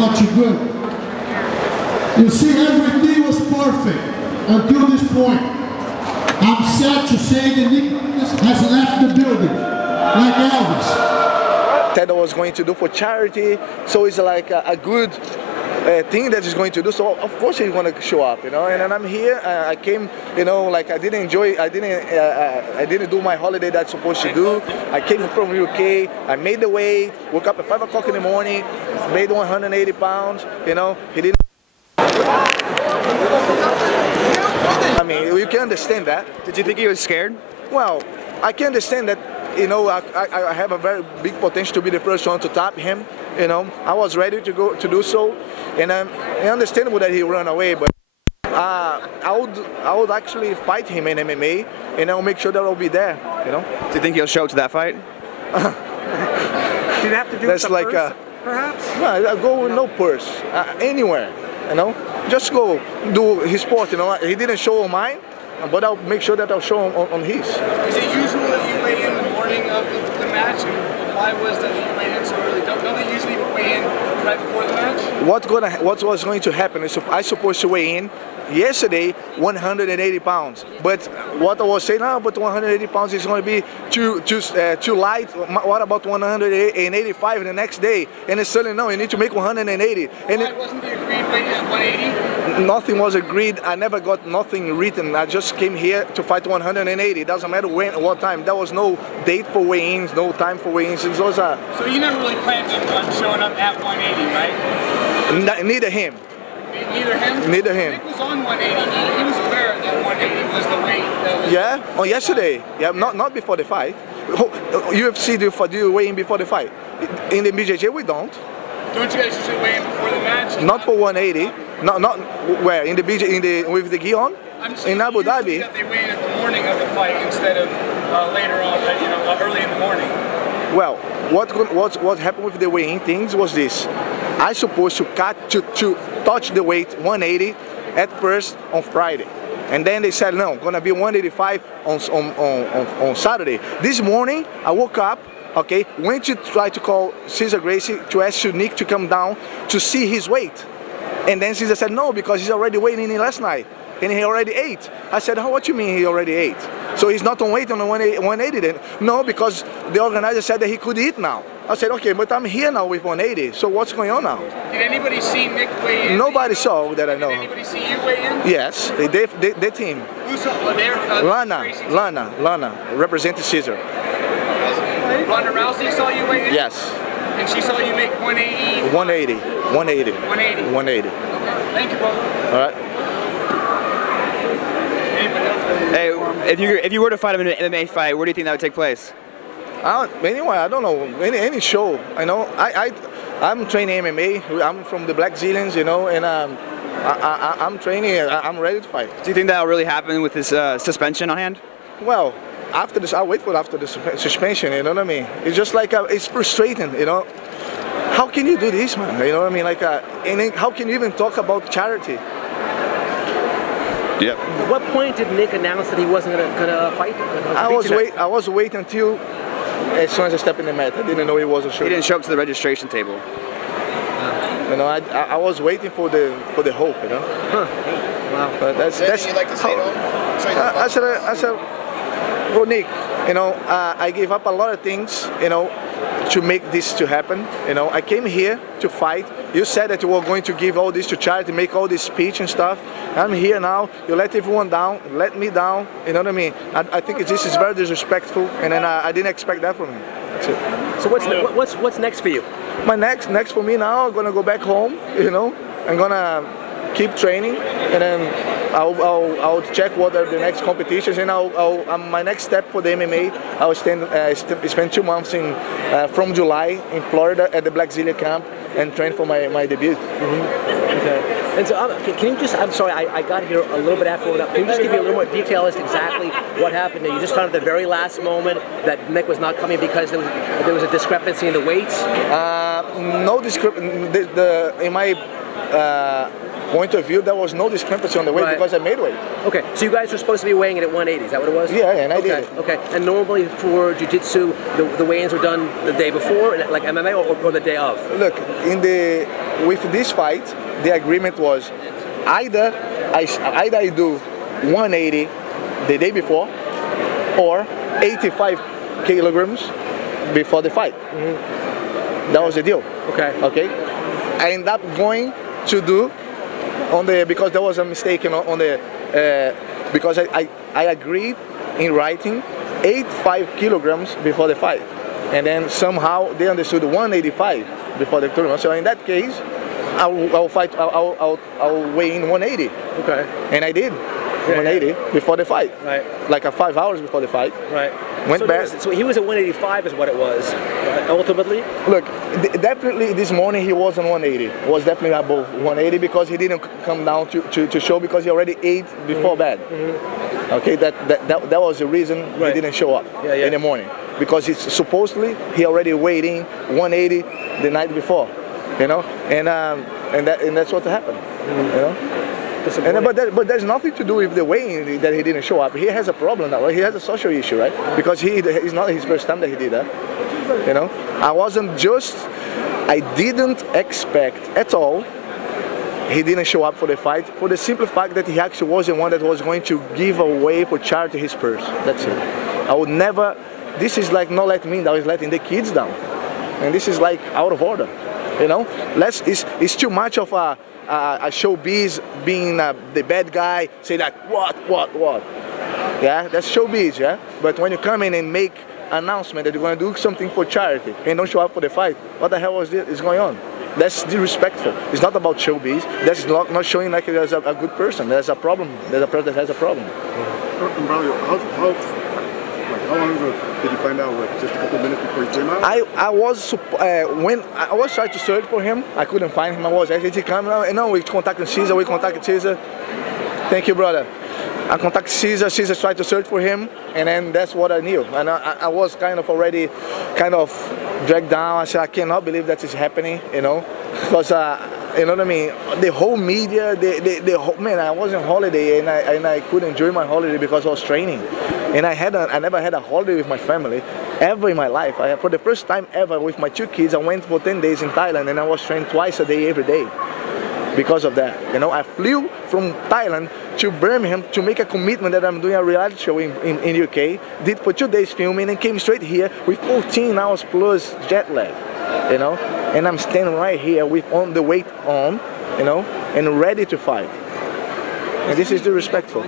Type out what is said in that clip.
not too good. You see, everything was perfect until this point. I'm sad to say that Nick has left the building, like Elvis. Said I was going to do for charity, so it's like a good thing that he's going to do. So of course he's going to show up, you know. And then I'm here. I came, you know, like I didn't do my holiday that I'm supposed to do. I came from UK. I made the weight. Woke up at 5 o'clock in the morning. Made 180 pounds. You know, he didn't. I mean, you can understand that. Did you think he was scared? Well, I can understand that. You know, I have a very big potential to be the first one to tap him. You know, I was ready to go to do so, and it's understandable that he ran away. But I would actually fight him in MMA, and I'll make sure that I'll be there. You know. Do you think he'll show up to that fight? Do you have to do that's some like purse, perhaps? No, I'll go with no purse, anywhere. You know, just go do his sport. You know, he didn't show on mine, but I'll make sure that I'll show on his. Is it usual that you weigh in the morning of the match, and why was that you weighed in so early? Don't they usually weigh in right before the match? What was going to happen is I supposed to weigh in yesterday 180 pounds, but what I was saying now, but 180 pounds is going to be too light. What about 185 the next day? And it's suddenly no, you need to make 180. And why wasn't the agreed weight at 180? Nothing was agreed. I never got nothing written. I just came here to fight 180. It doesn't matter when, what time. There was no date for weigh-ins, no time for weigh-ins. So you never really planned on showing up at 180, right? Neither him. Neither him? Neither him. Nick was on 180. He was aware that 180 was the weight that was... Yeah? Oh, yesterday. Yeah, not before the fight. UFC do you weigh in before the fight? In the BJJ, we don't. Don't you guys usually weigh in before the match? Not for 180. Not where? In the BJ, with the gi on? In Abu Dhabi. That they weigh in at the morning of the fight instead of later on, you know, early in the morning. Well, what happened with the weigh-in things was this. I supposed to touch the weight 180 at first on Friday. And then they said, no, gonna be 185 on Saturday. This morning, I woke up, okay, went to try to call Cesar Gracie to ask Nick to come down to see his weight. And then Cesar said, no, because he's already weighing in last night. And he already ate. I said, oh, what you mean he already ate? So he's not on weight on 180 then? No, because the organizer said that he could eat now. I said, okay, but I'm here now with 180, so what's going on now? Did anybody see Nick weigh in? Nobody saw that I know. Did anybody see you weigh in? Yes, their team. Who saw? Lana, represented Cesar. Ronda Rousey saw you weigh in? Yes. And she saw you make 180? 180. 180. 180. 180. Okay. Thank you, brother. All right. Hey, if you were to fight him in an MMA fight, where do you think that would take place? Anyway, I don't know, any show. I know, I'm training MMA. I'm from the Black Zillions, you know, and I'm training. I'm ready to fight. Do you think that'll really happen with this suspension on hand? Well, after this, I'll wait for after the suspension. You know what I mean? It's just like it's frustrating, you know. How can you do this, man? You know what I mean? Like, and how can you even talk about charity? Yep. At what point did Nick announce that he wasn't gonna fight? I was waiting until as soon as I stepped in the mat. I didn't know he wasn't sure. He didn't show up to the registration table. You know, I was waiting for the hope. You know. Huh. Wow. But that's you'd like to say to him? I said, well, Nick, you know, I gave up a lot of things, you know, to make this to happen. You know, I came here to fight. You said that you were going to give all this to charity, make all this speech and stuff. I'm here now. You let everyone down, let me down. You know what I mean? I think this is very disrespectful, and then I didn't expect that from him. That's it. So what's next for you? My next for me now, I'm gonna go back home. You know, I'm gonna keep training, and then I'll check what are the next competitions, and my next step for the MMA, I'll spend 2 months from July in Florida at the Black Zillion camp and train for my debut. Mm-hmm. Okay. And so, can you just, I'm sorry, I got here a little bit after it up. Can you just give me a little more detail as to exactly what happened there? You just found at the very last moment that Nick was not coming because there was a discrepancy in the weights? No discrepancy. In my point of view, there was no discrepancy on the weight because I made weight. Okay, so you guys were supposed to be weighing it at 180, is that what it was? Yeah, and I did it. Okay, and normally for jiu-jitsu, the weigh-ins were done the day before, like MMA, or the day of? Look, with this fight, the agreement was either I do 180 the day before, or 85 kilograms before the fight. That was the deal. Okay. I ended up going to do because there was a mistake on the because I agreed in writing 85 kilograms before the fight, and then somehow they understood 185 before the tournament. So in that case, I'll weigh in 180. Okay. And I did. 180 before the fight. Right. Like 5 hours before the fight. Right. Went back. So he was at 185 is what it was, ultimately? Look, definitely this morning he was on 180. Was definitely above 180 because he didn't come down to show because he already ate before bed. Okay, that was the reason he didn't show up in the morning. Because supposedly he already weighed in 180 the night before. You know? And that's what happened. You know? But there's nothing to do with the way that he didn't show up. He has a problem now. Right? He has a social issue, right? Because it's not his first time that he did that. You know, I didn't expect at all he didn't show up for the fight for the simple fact that he actually was the one that was going to give away for charity his purse. That's it. I would never. This is like not letting me down. It's letting the kids down, and this is like out of order. You know, it's too much of a showbiz being the bad guy, say like, what? Yeah, that's showbiz, yeah? But when you come in and make an announcement that you're going to do something for charity and don't show up for the fight, what the hell is going on? That's disrespectful. It's not about showbiz. That's not showing like there's a good person. There's a problem. There's a person that has a problem. Braulio, how long ago did you find out? Like just a couple minutes before he came out? When I was trying to search for him, I couldn't find him. I was actually coming out, and no, we contacted Caesar. Thank you, brother. I contacted Caesar. Caesar tried to search for him, and then that's what I knew. And I was already dragged down. I said, I cannot believe that is happening, you know, because you know what I mean. The whole media, the whole, man. I was on holiday, and I couldn't enjoy my holiday because I was training. And I never had a holiday with my family ever in my life. For the first time ever with my 2 kids, I went for 10 days in Thailand, and I was training twice a day, every day. Because of that, you know, I flew from Thailand to Birmingham to make a commitment that I'm doing a reality show in UK. Did for 2 days filming and came straight here with 14 hours plus jet lag, you know. And I'm standing right here with the weight on, you know, and ready to fight. And this is disrespectful.